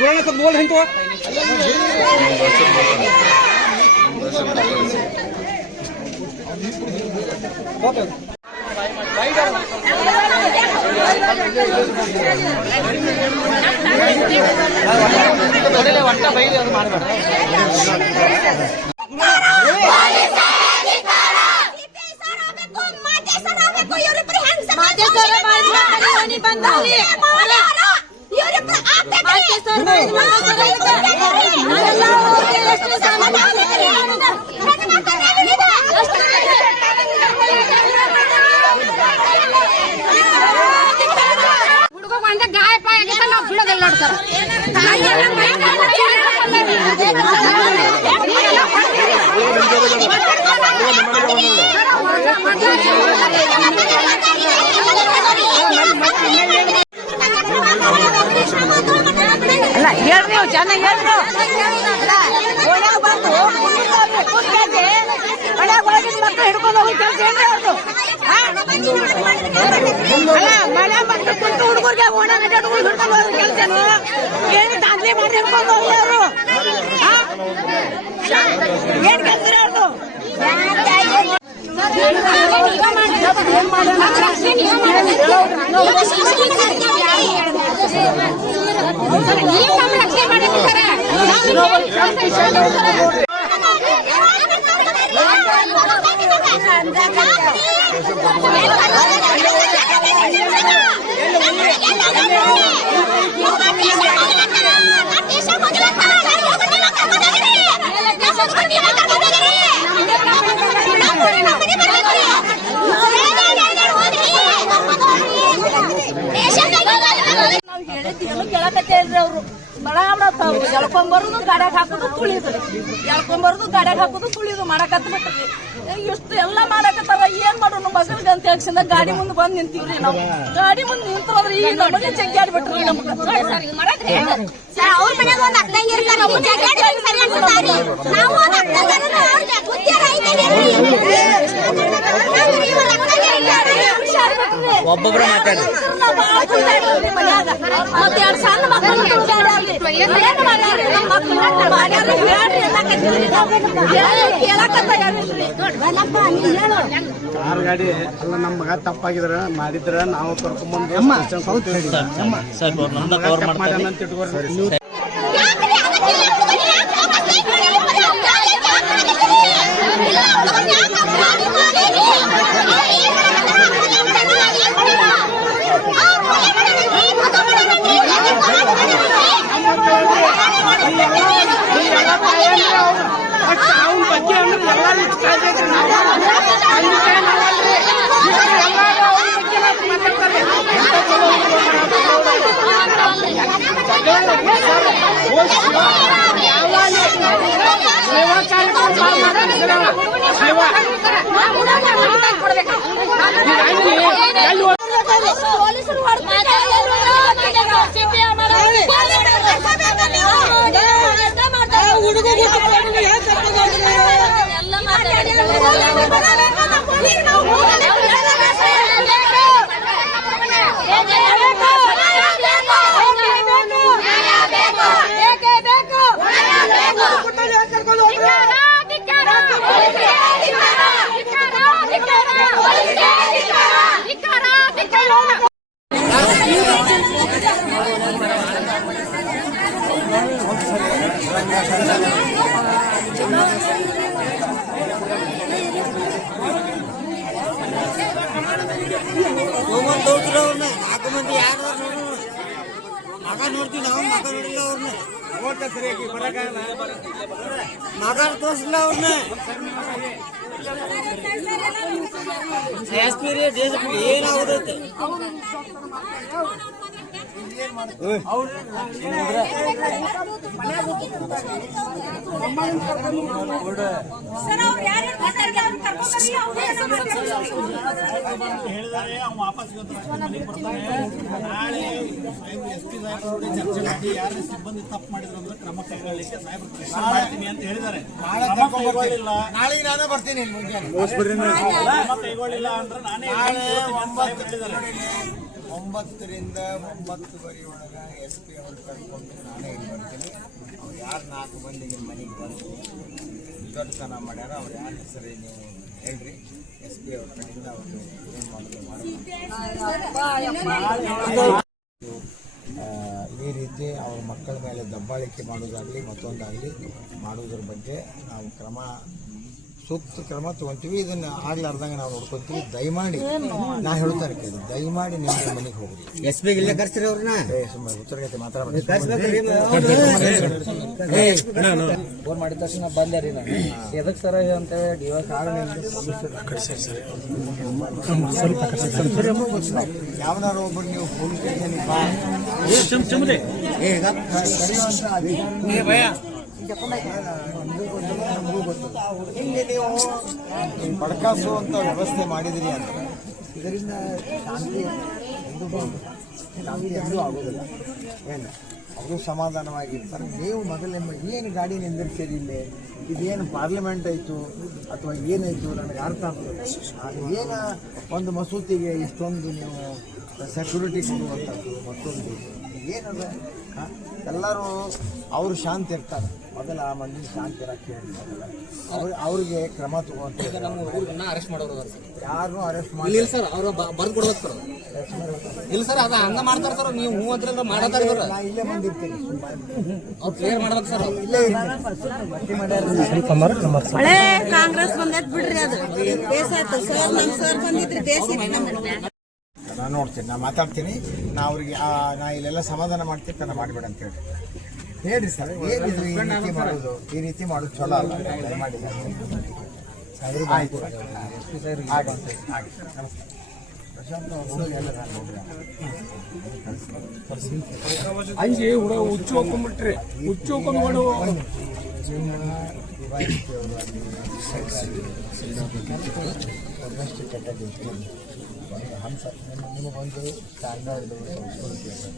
बोला सब बोल रहे तो ಮಳೆ ಬಂದು ಕುಂತು ಹುಡುಗರಿಗೆ ಓಣ ಹಿಡ್ಕೊಂಡು ಕೆಲಸ ಏನು ದಾಂಧಲೆ ಮಾಡಿ ಹಿಡ್ಕೊಂಡು ಹೋಗ್ಯಾರು ಏನ್ ಕೆಲಸ ಅವ್ರದ್ದು ಅವರು ಬಡ ಎಳ್ಕೊಂಬರುದು ಗಾಡ್ಯಾಗ ಹಾಕೋದು ತುಳಿದ್ರು ಎಳ್ಕೊಂಬರುದು ಗಾಡ್ಯಾಗ ಹಾಕೋದು ತುಳಿದು ಮಾಡಕತ್ ಬಿಟ್ರಿ ಇಷ್ಟು ಎಲ್ಲ ಮಾಡಕತ್ತಾರ ಏನ್ ಮಾಡೋಣ ಮಗಲ್ಗೆ ಅಂತ ಹೇಳ್ಸಿಂದ ಗಾಡಿ ಮುಂದೆ ಬಂದ್ ನಿಂತೀವ್ರಿ ನಾವು ಗಾಡಿ ಮುಂದೆ ನಿಂತ್ರಂದ್ರೆ ಈಗ ನಮಗೆ ಜಗ್ಗಾಡಿ ಬಿಟ್ರಿ ನಮ್ಗೆ ಒಬ್ಬೊಬ್ರು ಮಾತಾಡಿ ಮತ್ತೆ 2 ಸಣ್ಣ ಮಕ್ಕಳು ಕಾರ್ ಗಾಡಿ ಎಲ್ಲ ನಮ್ಮ ಮಗ ತಪ್ಪಾಗಿದ್ರ ಮಾಡಿದ್ರ ನಾವು ಕರ್ಕೊಂಡ್ಬಂದು ಅಂತ ಇಟ್ಕೋರಿ ನೋಡ್ತೀವಿ ನಾವು ಮಗ ನೋಡಿಲ್ಲ ಅವ್ರನ್ನ ಮಗ ತೋರಿಸಿಲ್ಲ ಅವ್ರನ್ನ ಏನಾಗುದೈತೆ ಹೇಳಿದಾರೆ ವಾಪಸ್ ನಾಳೆ SP ಸಾಹೇಬರು ಚರ್ಚೆ ಮಾಡಿ ಯಾರು ಸಿಬ್ಬಂದಿ ತಪ್ಪು ಮಾಡಿದ್ರು ಅಂದ್ರೆ ಕ್ರಮ ಕೈಗೊಳ್ಳಲಿಕ್ಕೆ ಸಾಹೇಬರು ಪ್ರಶ್ನೆ ಮಾಡ್ತೀನಿ ಅಂತ ಹೇಳಿದ್ದಾರೆ. ನಾಳೆಗೆ ನಾನೇ ಬರ್ತೀನಿ ಕ್ರಮ ಕೈಗೊಳ್ಳಿಲ್ಲ ಅಂದ್ರೆ ನಾನೇ 9 ರಿಂದ 9 ಹತ್ತುವರೆ ಒಳಗೆ SP ಅವ್ರು ಕರ್ಕೊಂಡು ನಾನೇ ಇಲ್ಲಿ ಬರ್ತೀನಿ. ಅವ್ರು ಯಾರು 4 ಮಂದಿ ನಿಮ್ಮ ಮನೆಗೆ ಬಂದು ದೊಡ್ಡತನ ಮಾಡ್ಯಾರ ಅವ್ರು ಯಾರ ಹೆಸರು ನೀವು ಹೇಳ್ರಿ. SP ಅವ್ರ ಕಡೆಯಿಂದ ಅವ್ರು ಏನು ಮಾಡೋದು ಈ ರೀತಿ ಅವ್ರ ಮಕ್ಕಳ ಮೇಲೆ ದಬ್ಬಾಳಿಕೆ ಮಾಡೋದಾಗಲಿ ಮತ್ತೊಂದಾಗಲಿ ಮಾಡೋದ್ರ ಬಗ್ಗೆ ನಾವು ಸೂಕ್ತ ಕ್ರಮ ತೊಗೊತೀವಿ. ಇದನ್ನು ಆಗ್ಲಾರ್ದಂಗೆ ನಾವು ನೋಡ್ಕೊತೀವಿ. ದಯಮಾಡಿ ನಾ ಹೇಳ್ತಾರೆ ದಯಮಾಡಿ ನಿಮ್ಮ ಮನೆಗೆ ಹೋಗ್ರಿ. SP ಇಲ್ಲೇ ಕರ್ಸ್ರಿ ಅವ್ರನ್ನ ಸುಮ್ಮನೆ ಉತ್ತರಗತೆ ಮಾತಾಡ್ಬೇಕು. ಫೋನ್ ಮಾಡಿದ ತಕ್ಷಣ ಬಂದೆ ರೀ ನಾನು ಎದಕ್ಕೆ ಸರ್ ಅಂತೇಳಿ ಡಿವೈಸ್ ಯಾವನಾರು ಒಬ್ಬರು ನೀವು ಫೋನ್ ಹಿಂಗೆ ನೀವು ಬಡ್ಕಾಸುವಂಥ ವ್ಯವಸ್ಥೆ ಮಾಡಿದಿರಿ ಅಂದ್ರೆ ಇದರಿಂದ ಶಾಂತಿ ಎಂದೂ ಆಗೋದಿಲ್ಲ. ಏನು ಅವರು ಸಮಾಧಾನವಾಗಿರ್ತಾರೆ. ನೀವು ಮೊದಲೇ ಏನು ಗಾಡಿ ನಿಂದಿರ್ತೀರಿ ಇಲ್ಲಿ, ಇದೇನು ಪಾರ್ಲಿಮೆಂಟ್ ಆಯಿತು ಅಥವಾ ಏನಾಯಿತು ನನಗೆ ಅರ್ಥ ಆಗ್ತದೆ. ಅದು ಏನು ಒಂದು ಮಸೂತಿಗೆ ಇಷ್ಟೊಂದು ನೀವು ಸೆಕ್ಯೂರಿಟಿ ಕೊಡುವಂಥದ್ದು ಮತ್ತೊಂದು ಏನದ ಎಲ್ಲರೂ ಅವರು ಶಾಂತಿ ಇರ್ತಾರೆ. ಮೊದಲ ಆ ಮಂದಿ ಶಾಂತಿ ಇರೋಕ್ಕೆ ಅವ್ರಿಗೆ ಕ್ರಮ ತಗೋಂತ ಅರೆಸ್ಟ್ ಮಾಡೋರು ಯಾರನ್ನೂ ಅರೆಸ್ಟ್ ಇಲ್ಲ ಸರ್ ಅವ್ರು ಬರ್ದು ಕೊಡ್ಬೇಕು ಸರ್. ಇಲ್ಲ ಸರ್ ಅದು ಹಂಗ ಮಾಡ್ತಾರೆ ಸರ್. ನೀವು ಹೂ ಅಂದ್ರಲ್ಲ ಮಾಡತ್ತಾರ ಸರ್. ನಾ ಇಲ್ಲೇ ಬಂದಿರ್ತೀನಿ. ಅವ್ರು ಕ್ಲಿಯರ್ ಮಾಡ್ಬೇಕು ಸರ್. ಇಲ್ಲೇ ಭರ್ತಿ ಮಾಡ್ಯಾರ. ಹಳೆ ಕಾಂಗ್ರೆಸ್ ಬಂದೈತ್ ಬಿಡ್ರಿ. ಅದು ಬೇಸ್ ಆಯ್ತು ಸರ್. ನಮ್ ಸರ್ ಬಂದಿದ್ರಿ ಬೇಸ್ ನಾನು ನೋಡ್ತೀನಿ, ನಾ ಮಾತಾಡ್ತೀನಿ. ನಾ ಅವ್ರಿಗೆ ನಾ ಇಲ್ಲೆಲ್ಲ ಸಮಾಧಾನ ಮಾಡ್ತೀನಿ. ನಾನು ಮಾಡಿಬೇಡ ಅಂತ ಹೇಳ್ರಿ ಸರ್. ಏನಿದು ಈ ರೀತಿ ಮಾಡೋದು? ಈ ರೀತಿ ಮಾಡೋದು ಚಲೋ ಅಲ್ಲ. ದಯಮಾಡಿ ಆಯ್ತು. ಪ್ರಶಾಂತ್ ಅವರು ಎಲ್ಲ ನಾನು ನೋಡ್ರಿ ಅಂಜಿ ಹುಡುಗ ಹುಚ್ಚು ಹೋಗ್ಕೊಂಡ್ಬಿಟ್ರಿ. ಹುಚ್ಚು ಹೋಗ್ಕೊಂಡು ಹಂಸ ನಿಮಗೊಂದು ಸ್ಟ್ಯಾಂಡರ್ಡ್ ಸಂಸ್ಕೃತಿ.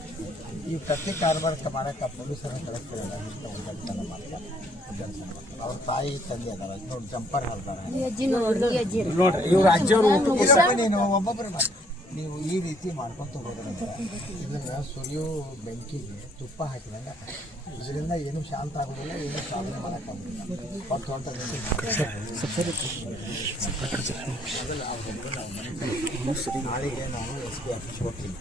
ಈ ಕತ್ತಿ ಕಾರ್ಬಾರ್ ಮಾಡೋಕ್ಕೆ ಪೊಲೀಸರನ್ನ ಕಳಿಸ್ತಿರಲ್ಲ. ಇಷ್ಟ ಉದ್ದಟತನ ಮಾಡ್ತಾರೆ. ಅವ್ರ ತಾಯಿ ತಂದೆ ಅದಾರ ನೋಡಿ ಜಂಪರ್ ಹಾಕ್ತಾರೆ. ನೋಡ್ರಿ ಇವ್ರ ಅಜ್ಜಿಯವರು ನೀನು ಒಬ್ಬೊಬ್ಬರು ಮಾಡಿ ನೀವು ಈ ರೀತಿ ಮಾಡ್ಕೊತ ಹೋದ್ರಂತ ಇದನ್ನು ಸುರಿಯೋ ಬೆಂಕಿಗೆ ತುಪ್ಪ ಹಾಕಿದಂಗೆ ಇದರಿಂದ ಏನು ಶಾಂತ ಆಗೋದಿಲ್ಲ, ಏನು ಸಾಧನೆ ಮಾಡೋಕ್ಕಾಗೋದಿಲ್ಲ. ನಾಳೆಗೆ ನಾನು SP ಆಫೀಸ್ ಹೋಗ್ತೀನಿ.